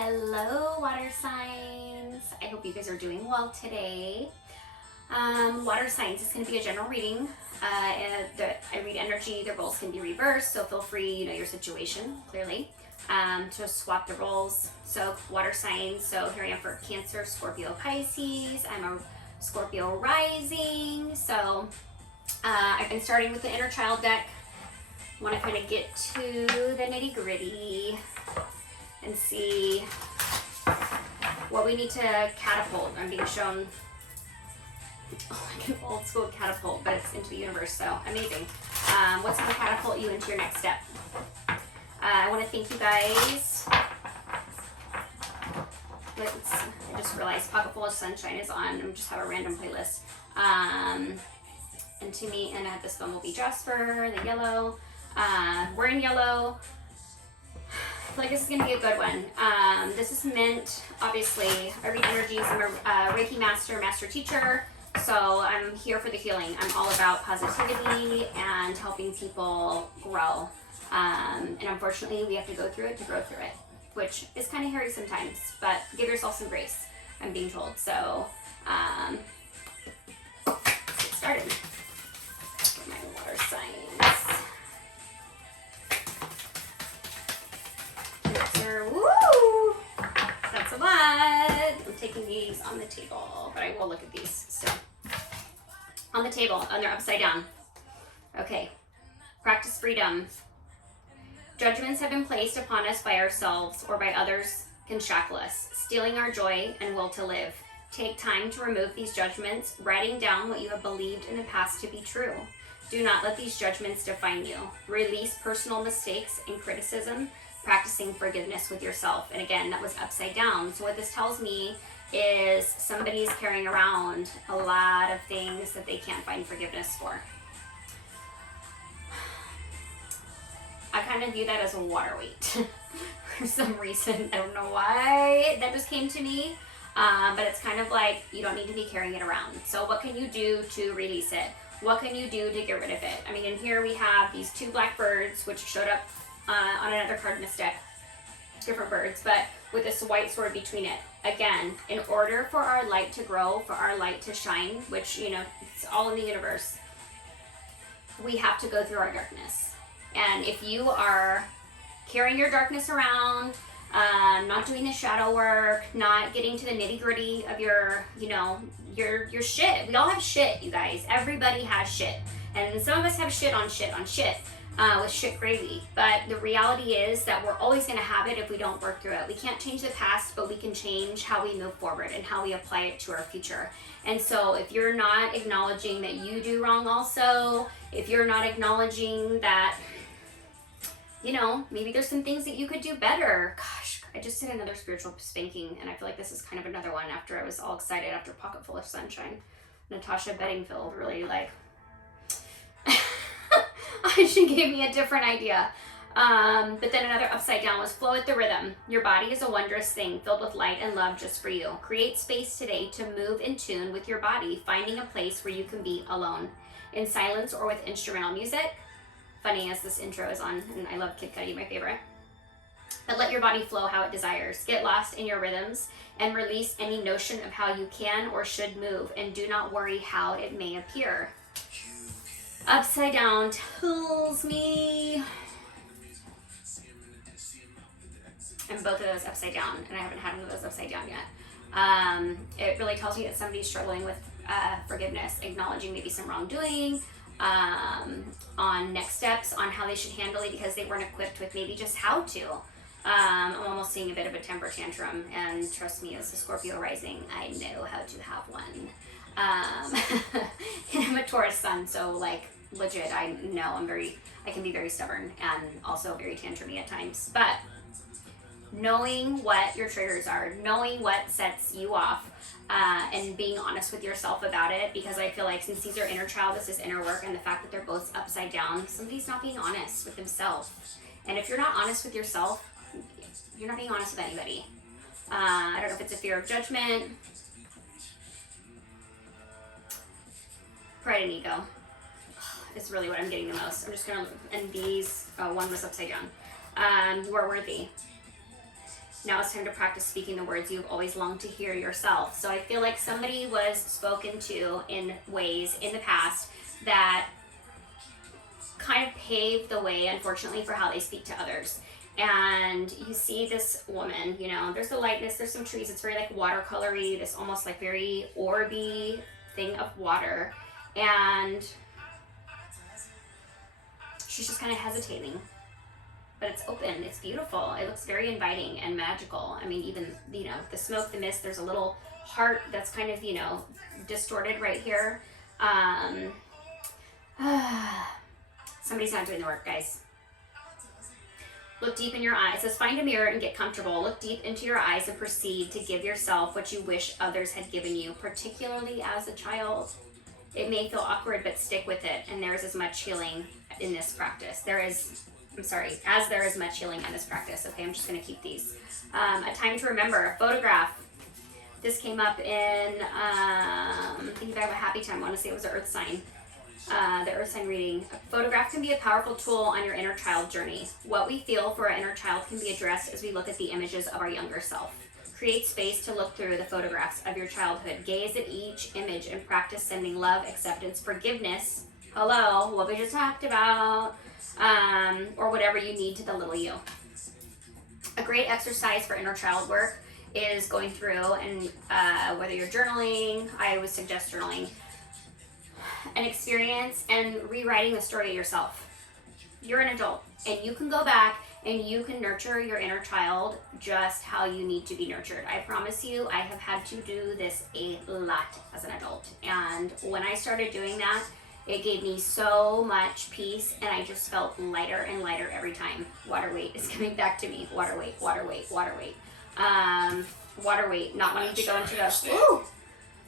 Hello, water signs. I hope you guys are doing well today. Water signs is going to be a general reading. I read energy. The roles can be reversed, so feel free, you know your situation clearly, to swap the roles. So water signs. So here I am for Cancer, Scorpio, Pisces. I'm a Scorpio rising. So I've been starting with the inner child deck. I want to kind of get to the nitty gritty and see what we need to catapult. I'm being shown like an old school catapult, but it's into the universe, so amazing. What's going to catapult you into your next step? I want to thank you guys. I just realized Pocket Full of Sunshine is on. I'm just have a random playlist. And to me, and I have this Bumblebee Jasper, the yellow. We're in yellow. I feel like this is going to be a good one. This is meant, obviously, I read energies. I'm a Reiki Master, Master Teacher. So I'm here for the healing. I'm all about positivity and helping people grow. And unfortunately, we have to go through it to grow through it, which is kind of hairy sometimes, but give yourself some grace, I'm being told. So let's get started. For my water signs. Woo! That's a lot. I'm taking these on the table, but I will look at these still. On the table, and they're upside down. Okay. Practice freedom. Judgments have been placed upon us by ourselves or by others can shackle us, stealing our joy and will to live. Take time to remove these judgments, writing down what you have believed in the past to be true. Do not let these judgments define you. Release personal mistakes and criticism, practicing forgiveness with yourself. And again, that was upside down. So what this tells me is somebody's carrying around a lot of things that they can't find forgiveness for. I kind of view that as a water weight for some reason. I don't know why that just came to me, but it's kind of like you don't need to be carrying it around. So what can you do to release it? What can you do to get rid of it? I mean, in here we have these two black birds, which showed up on another card in this deck, different birds, but with this white sword between it. Again, in order for our light to grow, for our light to shine, which, you know, it's all in the universe, we have to go through our darkness. And if you are carrying your darkness around, not doing the shadow work, not getting to the nitty gritty of your, you know, your shit. We all have shit, you guys. Everybody has shit. And some of us have shit on shit on shit. With shit gravy. But the reality is that we're always going to have it if we don't work through it. We can't change the past, but we can change how we move forward and how we apply it to our future. And so if you're not acknowledging that you do wrong also, if you're not acknowledging that, you know, maybe there's some things that you could do better. Gosh, I just did another spiritual spanking, and I feel like this is kind of another one after I was all excited after Pocket Full of Sunshine. Natasha Bedingfield really like... She gave me a different idea. But then another upside down was flow with the rhythm. Your body is a wondrous thing filled with light and love just for you. Create space today to move in tune with your body, finding a place where you can be alone, in silence or with instrumental music. Funny as this intro is on, and I love Kid Cudi, my favorite. But let your body flow how it desires. Get lost in your rhythms and release any notion of how you can or should move, and do not worry how it may appear. Upside down tells me, and both of those upside down, and I haven't had one of those upside down yet. It really tells me that somebody's struggling with forgiveness, acknowledging maybe some wrongdoing, on next steps, on how they should handle it because they weren't equipped with maybe just how to. I'm almost seeing a bit of a temper tantrum, and trust me, as a Scorpio rising, I know how to have one. And I'm a Taurus sun, so like legit, I know I can be very stubborn and also very tantrumy at times, but knowing what your triggers are, knowing what sets you off, and being honest with yourself about it, because I feel like since these are inner child, this is inner work, and the fact that they're both upside down, somebody's not being honest with themselves. And if you're not honest with yourself, you're not being honest with anybody. I don't know if it's a fear of judgment, pride and ego is really what I'm getting the most. I'm just gonna, and these, one was upside down. You are worthy. Now it's time to practice speaking the words you've always longed to hear yourself. So I feel like somebody was spoken to in ways in the past that kind of paved the way, unfortunately, for how they speak to others. And you see this woman, you know, there's the lightness, there's some trees, it's very like watercolory, this almost like very orby thing of water. And she's just kind of hesitating, but it's open, it's beautiful, it looks very inviting and magical. I mean, even, you know, the smoke, the mist, there's a little heart that's kind of, you know, distorted right here. Somebody's not doing the work, guys. Look deep in your eyes. It says, find a mirror and get comfortable. Look deep into your eyes and proceed to give yourself what you wish others had given you, particularly as a child. It may feel awkward, but stick with it. And there is as much healing in this practice. There is much healing in this practice. Okay, I'm just going to keep these. A time to remember, a photograph. This came up in, thinking back of a happy time. I want to say it was the Earth sign. The Earth sign reading. A photograph can be a powerful tool on your inner child journey. What we feel for our inner child can be addressed as we look at the images of our younger self. Create space to look through the photographs of your childhood. Gaze at each image and practice sending love, acceptance, forgiveness. Hello, what we just talked about. Or whatever you need to the little you. A great exercise for inner child work is going through and whether you're journaling, I would suggest journaling, an experience and rewriting the story of yourself. You're an adult and you can go back and you can nurture your inner child just how you need to be nurtured. I promise you, I have had to do this a lot as an adult. And when I started doing that, it gave me so much peace and I just felt lighter and lighter every time. Water weight is coming back to me. Water weight, water weight, water weight. Water weight, not wanting to go into the,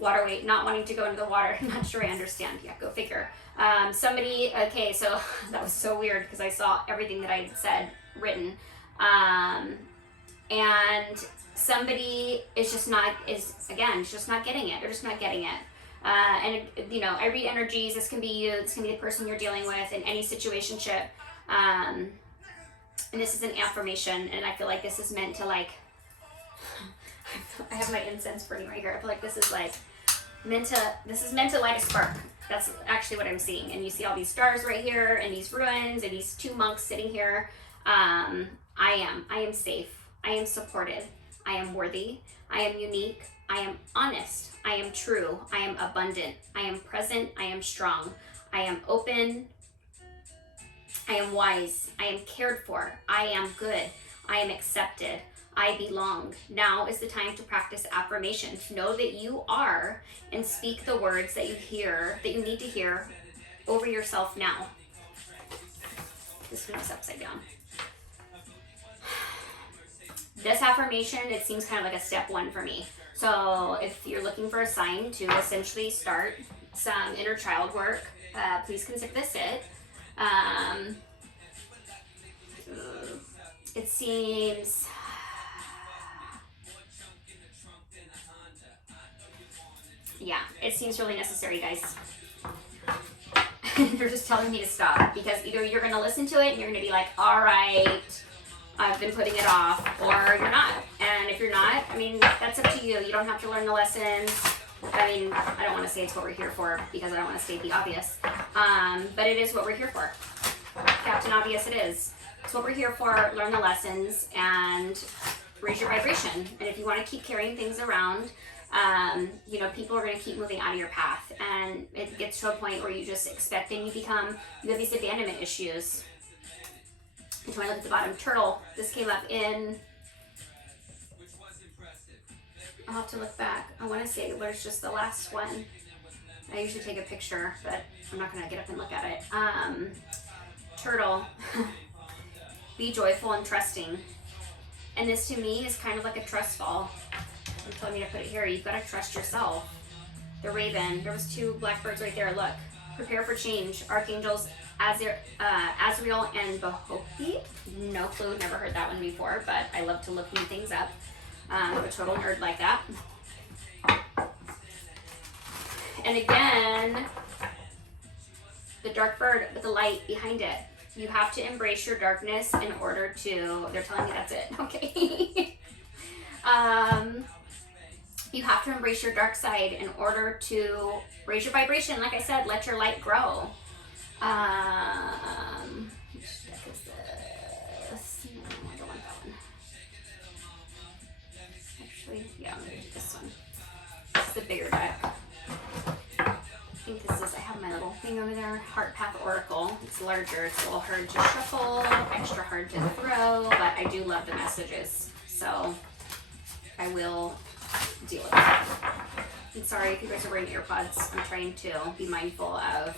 water weight, not wanting to go into the water. I'm not sure I understand. Yeah, go figure. Okay, so that was so weird because I saw everything that I had said written. And somebody is just not getting it. They're just not getting it. And you know, I read energies. This can be you. This can be the person you're dealing with in any situationship. And this is an affirmation, and I feel like this is meant to like. I have my incense burning right here. I feel like this is meant to light a spark. That's actually what I'm seeing. And you see all these stars right here, and these ruins, and these two monks sitting here. I am safe. I am supported. I am worthy. I am unique. I am honest. I am true. I am abundant. I am present. I am strong. I am open. I am wise. I am cared for. I am good. I am accepted. I belong. Now is the time to practice affirmations. Know that you are and speak the words that you need to hear over yourself now. This one is upside down. This affirmation, it seems kind of like a step one for me. So if you're looking for a sign to essentially start some inner child work, please consider this it. It seems... Yeah, it seems really necessary, guys. They're just telling me to stop because either you're going to listen to it and you're going to be like, all right, I've been putting it off, or you're not. And if you're not, I mean, that's up to you. You don't have to learn the lessons. I mean, I don't want to say it's what we're here for because I don't want to state the obvious. But it is what we're here for. Captain Obvious it is. It's what we're here for. Learn the lessons and raise your vibration. And if you want to keep carrying things around, you know, people are going to keep moving out of your path, and it gets to a point where you just expect and you have these abandonment issues. And when I look at the bottom, turtle, this came up in, I'll have to look back. I want to say it was just the last one. I usually take a picture, but I'm not going to get up and look at it. Turtle, be joyful and trusting. And this to me is kind of like a trust fall. I'm telling me to put it here. You've got to trust yourself. The raven. There was two blackbirds right there. Look. Prepare for change. Archangels Azrael and 𝚆𝚅𝚎𝚎. No clue. Never heard that one before, but I love to look new things up. I'm a total nerd like that. And again, the dark bird with the light behind it. You have to embrace your darkness in order to... They're telling me that's it. Okay. You have to embrace your dark side in order to raise your vibration. Like I said, let your light grow. Which deck is this? No, I don't want that one. Actually, yeah, I'm going to do this one. This is the bigger deck. I think this is, I have my little thing over there, Heart Path Oracle. It's larger, it's a little hard to shuffle, extra hard to throw, but I do love the messages, so I will deal with it. And sorry if you guys are wearing earpods. I'm trying to be mindful of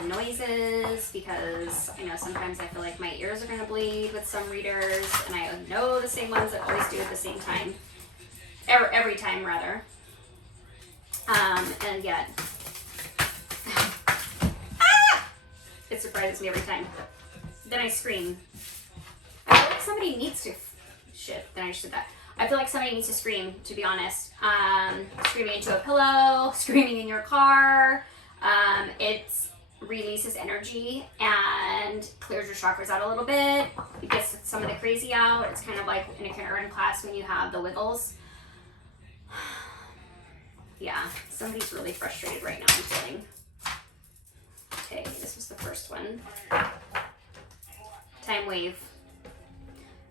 the noises because I know sometimes I feel like my ears are going to bleed with some readers, and I know the same ones that always do at the same time. Every time, rather. And yet, it surprises me every time. Then I scream. I feel like somebody needs to, then I just did that. I feel like somebody needs to scream, to be honest. Screaming into a pillow, screaming in your car. It releases energy and clears your chakras out a little bit. It gets some of the crazy out. It's kind of like in a kindergarten class when you have the wiggles. Yeah, somebody's really frustrated right now, I'm feeling. Okay, this was the first one. Time wave.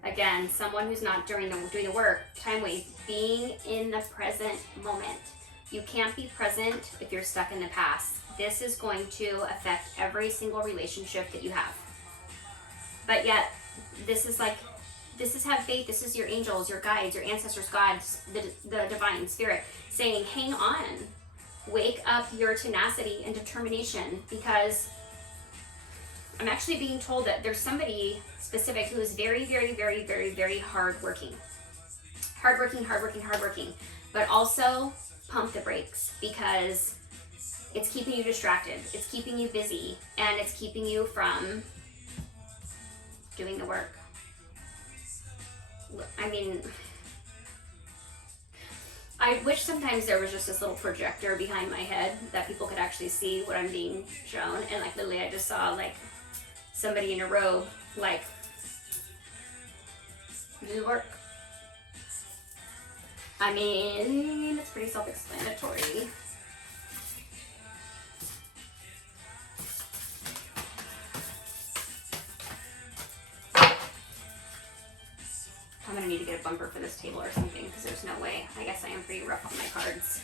Again, someone who's not doing the work. Time wave, being in the present moment. You can't be present if you're stuck in the past. This is going to affect every single relationship that you have. But yet, this is have faith. This is your angels, your guides, your ancestors, gods, the divine spirit saying, hang on, wake up your tenacity and determination, because I'm actually being told that there's somebody specific who is very, very, very, very, very hardworking, but also pump the brakes because it's keeping you distracted, it's keeping you busy, and it's keeping you from doing the work. I mean, I wish sometimes there was just this little projector behind my head that people could actually see what I'm being shown. And like literally I just saw like somebody in a robe, like, do the work. I mean, it's pretty self-explanatory. I'm gonna need to get a bumper for this table or something because there's no way. I guess I am pretty rough on my cards.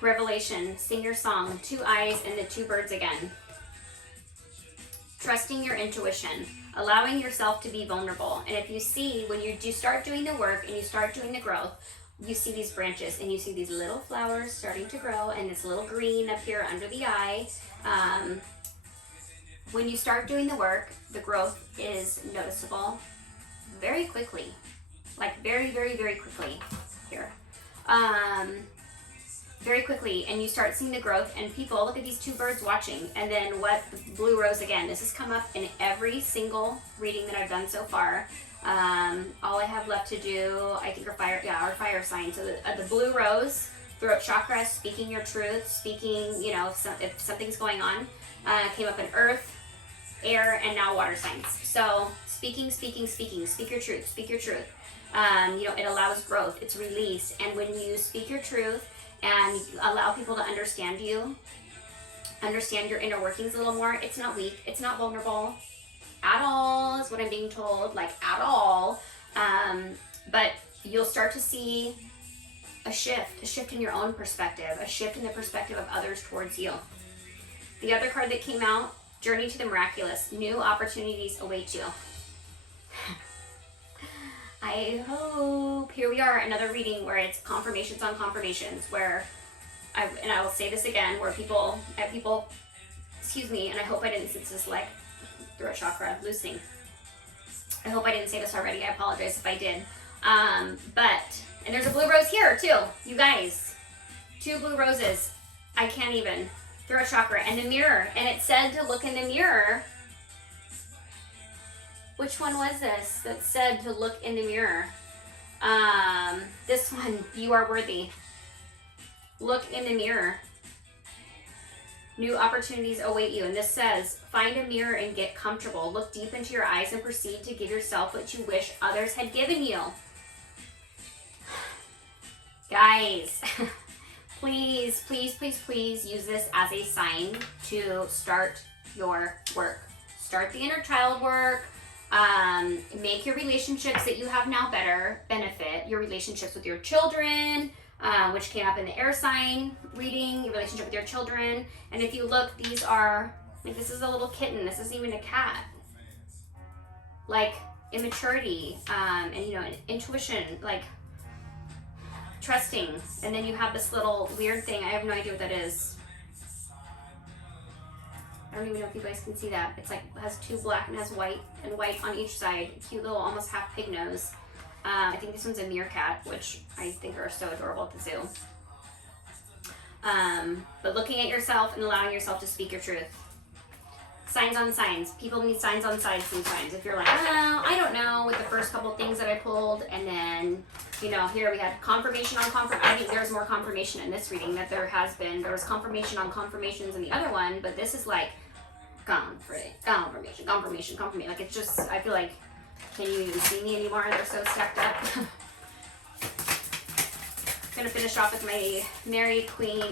Revelation, sing your song, 2 eyes and the 2 birds again. Trusting your intuition, allowing yourself to be vulnerable. And if you see, when you do start doing the work and you start doing the growth, you see these branches and you see these little flowers starting to grow and this little green up here under the eye. When you start doing the work, the growth is noticeable very quickly, like very, very, very quickly here. Very quickly, and you start seeing the growth, and people, look at these 2 birds watching, and then what, blue rose again. This has come up in every single reading that I've done so far. All I have left to do, I think, are fire signs. So the blue rose, throat chakra, speaking your truth, speaking, you know, if something's going on, came up in earth, air, and now water signs. So speak your truth, speak your truth. You know, it allows growth, it's release, and when you speak your truth, and allow people to understand you, understand your inner workings a little more. It's not weak, it's not vulnerable at all, is what I'm being told, like at all. But you'll start to see a shift in your own perspective, a shift in the perspective of others towards you. The other card that came out, Journey to the Miraculous, new opportunities await you. I hope, here we are, another reading where it's confirmations on confirmations, where, I will say this again, where people, excuse me, and I hope I didn't, since this like throat chakra loosening. I hope I didn't say this already, I apologize if I did. But, and there's a blue rose here too, you guys. 2 blue roses, I can't even. Throat chakra, and the mirror, and it said to look in the mirror. Which one was this that said to look in the mirror? This one, you are worthy. Look in the mirror. New opportunities await you. And this says, find a mirror and get comfortable. Look deep into your eyes and proceed to give yourself what you wish others had given you. Guys, please, please, please, please use this as a sign to start your work. Start the inner child work. Make your relationships that you have now better, benefit your relationships with your children, which came up in the air sign reading, your relationship with your children. And if you look, these are, like, this is a little kitten. This isn't even a cat. Like, immaturity, and, you know, intuition, like, trusting. And then you have this little weird thing. I have no idea what that is. I don't even know if you guys can see that. It's like, it has two black and has white and white on each side. Cute little, almost half pig nose. I think this one's a meerkat, which I think are so adorable at the zoo. But looking at yourself and allowing yourself to speak your truth. Signs on signs. People need signs on signs sometimes. If you're like, oh, I don't know, with the first couple things that I pulled, and then, you know, here we had confirmation on confirmation. I think there's more confirmation in this reading that there has been. There was confirmation on confirmations in the other one, but this is like confirmation. Like, it's just, I feel like, can you even see me anymore? They're so stacked up. Gonna finish off with my Mary Queen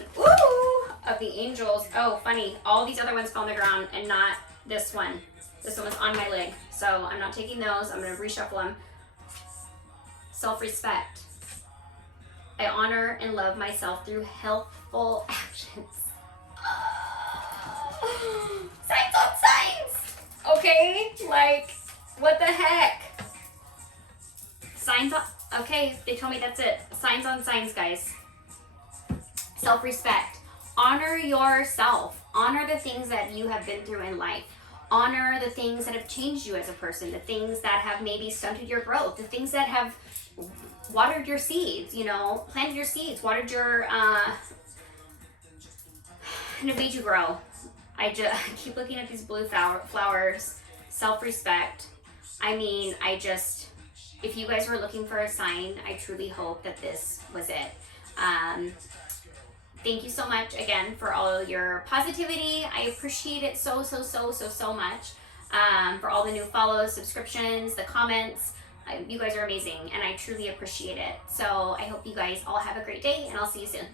of the Angels. Oh, funny. All these other ones fell on the ground and not this one. This one was on my leg. So I'm not taking those. I'm gonna reshuffle them. Self-respect. I honor and love myself through healthful actions. Signs on signs. Okay, like, what the heck? Signs on, okay, they told me that's it. Signs on signs, guys. Self-respect. Honor yourself. Honor the things that you have been through in life. Honor the things that have changed you as a person. The things that have maybe stunted your growth. The things that have watered your seeds, you know, planted your seeds, watered your, and it made you grow. I just keep looking at these blue flowers. Self-respect. I mean, if you guys were looking for a sign, I truly hope that this was it. Thank you so much again for all your positivity. I appreciate it so much. For all the new follows, subscriptions, the comments. You guys are amazing, and I truly appreciate it. So I hope you guys all have a great day, and I'll see you soon.